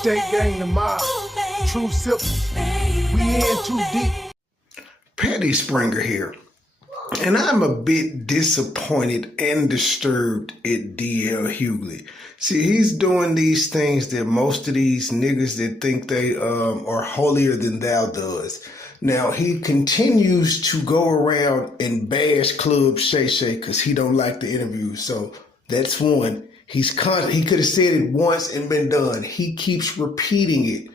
State gang the mob. True simple. We in too deep. Patty Springer here. And I'm a bit disappointed and disturbed at D.L. Hughley. See, he's doing these things that most of these niggas that think they are holier than thou does. Now, he continues to go around and bash Club Shay Shay because he don't like the interview. So that's one. He could have said it once and been done. He keeps repeating it.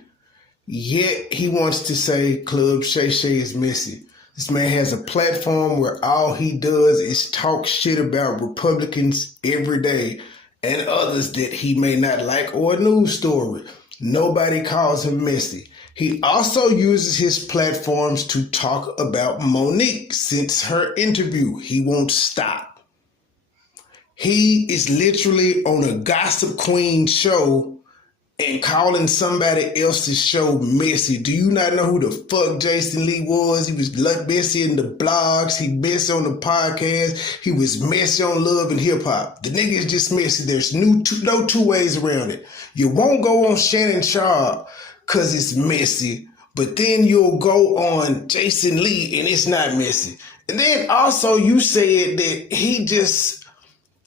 Yet he wants to say Club Shay Shay is messy. This man has a platform where all he does is talk shit about Republicans every day and others that he may not like, or a news story. Nobody calls him messy. He also uses his platforms to talk about Monique since her interview. He won't stop. He is literally on a gossip queen show and calling somebody else's show messy. Do you not know who the fuck Jason Lee was? He was messy in the blogs. He messy on the podcast. He was messy on Love and Hip Hop. The nigga is just messy. There's no two ways around it. You won't go on Shannon Sharp because it's messy, but then you'll go on Jason Lee and it's not messy. And then also you said that he just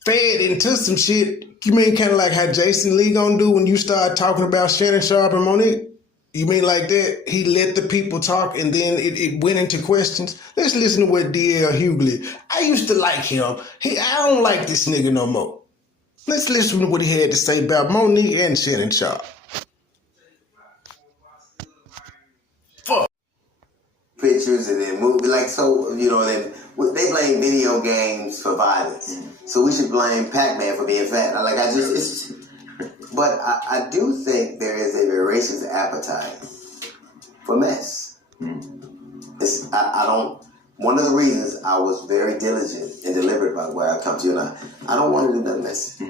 fed into some shit. You mean kind of like how Jason Lee gonna do when you start talking about Shannon Sharp and Monique? You mean like that? He let the people talk and then it went into questions? Let's listen to what D.L. Hughley. I used to like him. I don't like this nigga no more. Let's listen to what he had to say about Monique and Shannon Sharp. Fuck. Pictures and then movie, like, so, you know, then they blame video games for violence. So we should blame Pac-Man for being fat. But I do think there is a voracious appetite for mess. One of the reasons I was very diligent and deliberate about where I come to you and I don't want to do nothing messy.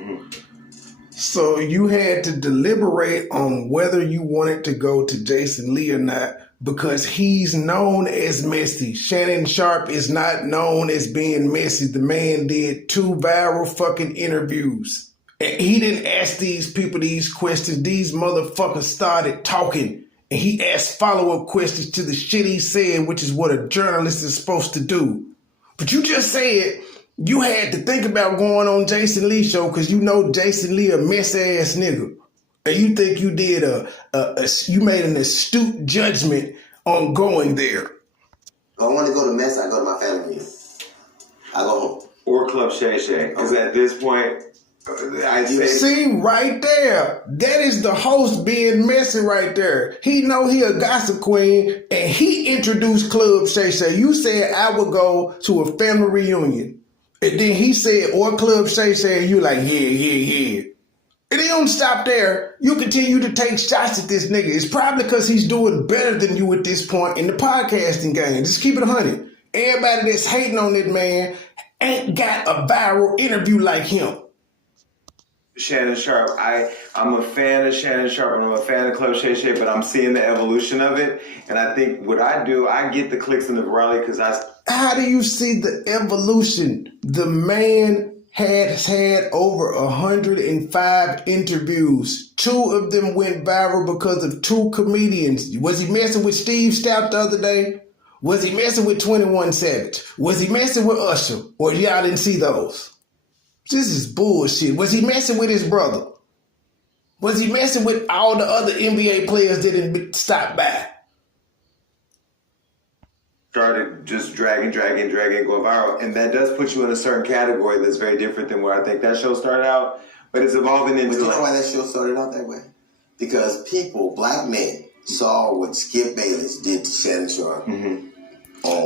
So you had to deliberate on whether you wanted to go to Jason Lee or not because he's known as messy. Shannon Sharp is not known as being messy. The man did 2 viral fucking interviews. And he didn't ask these people these questions. These motherfuckers started talking. And he asked follow-up questions to the shit he said, which is what a journalist is supposed to do. But you just said you had to think about going on Jason Lee's show because you know Jason Lee a mess-ass nigga. And you think you did you made an astute judgment on going there. If I want to go to mess, I go to my family reunion. I go home. Or Club Shay Shay. Because at this point, See, right there. That is the host being messy right there. He know he a gossip queen, and he introduced Club Shay Shay. You said I would go to a family reunion. And then he said, or Club Shay Shay, and you like, yeah. And he don't stop there. You continue to take shots at this nigga. It's probably because he's doing better than you at this point in the podcasting game. Just keep it 100. Everybody that's hating on that man ain't got a viral interview like him. Shannon Sharp, I'm a fan of Shannon Sharp and I'm a fan of Club Shay Shay, but I'm seeing the evolution of it. And I think what I do, I get the clicks and the virality because How do you see the evolution? The man has had over 105 interviews. 2 of them went viral because of 2 comedians. Was he messing with Steve Stout the other day? Was he messing with 21 Savage? Was he messing with Usher? Or y'all didn't see those? This is bullshit. Was he messing with his brother? Was he messing with all the other NBA players that didn't stop by? started just dragging, going viral. And that does put you in a certain category that's very different than where I think that show started out. But it's evolving into... But you know why that show started out that way? Because people, black men, saw what Skip Bayless did to Shannon Sharp. Mm-hmm.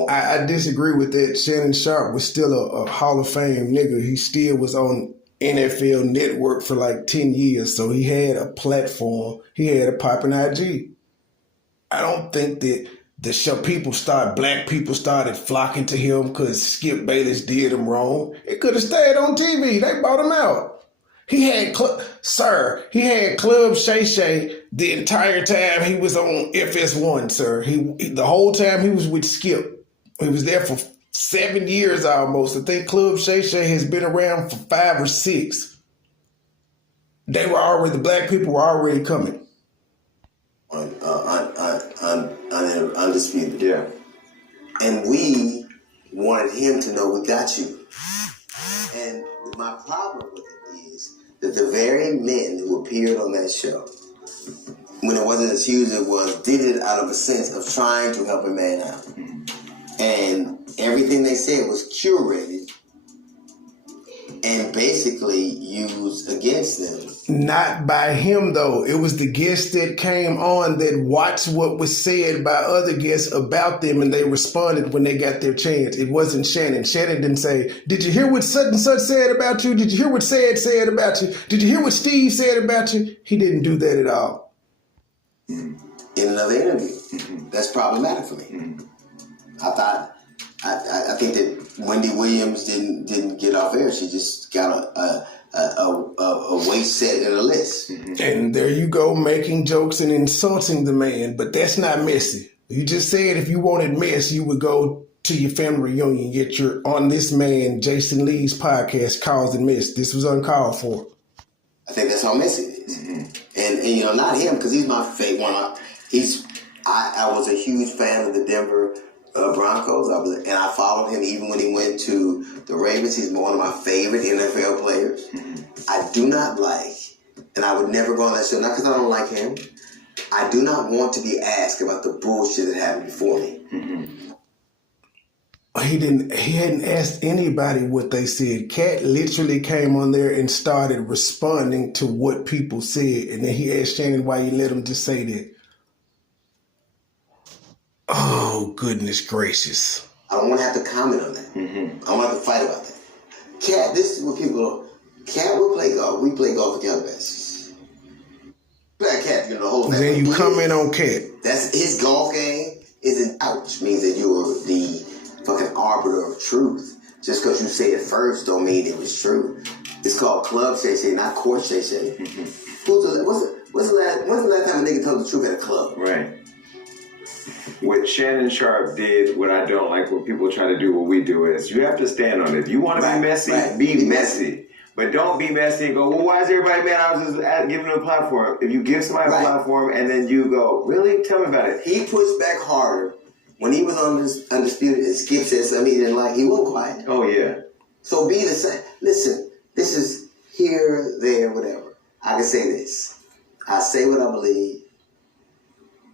I disagree with that. Shannon Sharp was still a Hall of Fame nigga. He still was on NFL Network for like 10 years, so he had a platform. He had a popping IG. I don't think that black people started flocking to him because Skip Bayless did him wrong. It could have stayed on TV. They bought him out. He had Club Shay Shay the entire time he was on FS1, sir. The whole time he was with Skip. He was there for 7 years almost. I think Club Shay Shay has been around for 5 or 6. The black people were already coming. Undisputed. Yeah. And we wanted him to know we got you. And my problem with it is that the very men who appeared on that show, when it wasn't as huge as it was, did it out of a sense of trying to help a man out. And everything they said was curated and basically used against them. Not by him, though. It was the guests that came on that watched what was said by other guests about them, and they responded when they got their chance. It wasn't Shannon. Shannon didn't say, did you hear what such and such said about you? Did you hear what said about you? Did you hear what Steve said about you? He didn't do that at all. In another interview. That's problematic for me. I think that Wendy Williams didn't get off air. She just got a weight set in a list. And there you go, making jokes and insulting the man, but that's not messy. You just said if you wanted mess, you would go to your family reunion, yet you're on this man, Jason Lee's podcast, causing mess. This was uncalled for. I think that's how messy it is. And not him, because he's my favorite one. I was a huge fan of the Denver Broncos, and I followed him even when he went to the Ravens. He's one of my favorite NFL players. I do not like, and I would never go on that show, not because I don't like him. I do not want to be asked about the bullshit that happened before me. He hadn't asked anybody what they said. Cat literally came on there and started responding to what people said, and then he asked Shannon why you let him just say that. Oh, goodness gracious. I don't want to have to comment on that. I want to have to fight about that. Cat, this is what people do. Cat will play golf. We play golf with Calabasas. Cat, the whole thing. Then you comment on Cat. That's his golf game isn't out, which means that you're the fucking arbiter of truth. Just because you say it first don't mean it was true. It's called club shay, not court shay. When's the last time a nigga told the truth at a club? Right. What Shannon Sharp did, what I don't like, what people try to do, what we do is you have to stand on it. If you want to be messy, be messy. But don't be messy and go, well, why is everybody mad? I was just giving them a platform. If you give somebody a platform and then you go, really? Tell me about it. He pushed back harder when he was on this Undisputed and Skip said something he didn't like. He wasn't quiet. Oh, yeah. So be the same. Listen, this is here, there, whatever. I can say this. I say what I believe.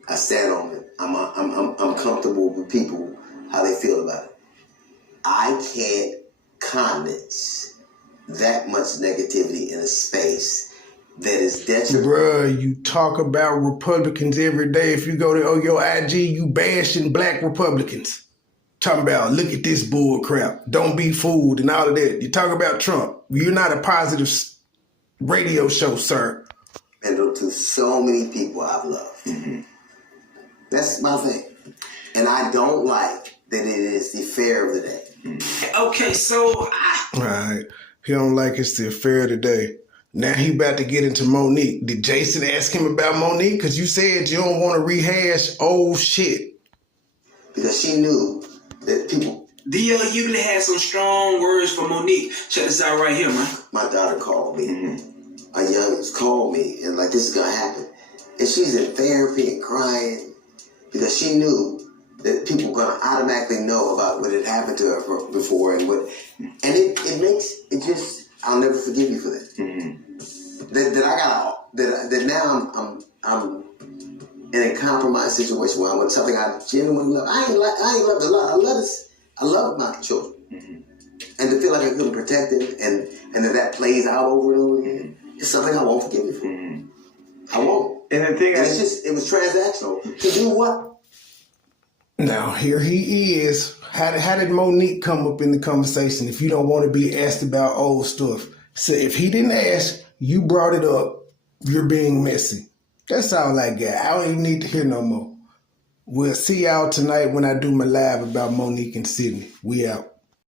I stand on it. I'm comfortable with people, how they feel about it. I can't condense that much negativity in a space that is detrimental. Bruh, you talk about Republicans every day. If you go to your IG, you bashing black Republicans. Talking about, look at this bull crap. Don't be fooled and all of that. You talk about Trump. You're not a positive radio show, sir. And to so many people I've loved. That's my thing. And I don't like that it is the affair of the day. Okay, so All right. He don't like it's the affair of the day. Now he about to get into Monique. Did Jason ask him about Monique? Because you said you don't want to rehash old shit. Because she knew that people... DL Hughley had some strong words for Monique. Check this out right here, man. My daughter called me. My youngest called me and like, this is going to happen. And she's in therapy and crying because she knew that people were going to automatically know about what had happened to her before and what... And it makes... It just... I'll never forgive you for that. That now I'm in a compromised situation where I'm with something I genuinely love. I ain't loved a lot. I love my children. And to feel like I couldn't protect them and that plays out over and over again, it's something I won't forgive you for. I won't. And the thing it was transactional. To do what? Now, here he is. How did Monique come up in the conversation if you don't want to be asked about old stuff? So if he didn't ask, you brought it up, you're being messy. That's all I got. I don't even need to hear no more. We'll see y'all tonight when I do my live about Monique and Sydney. We out.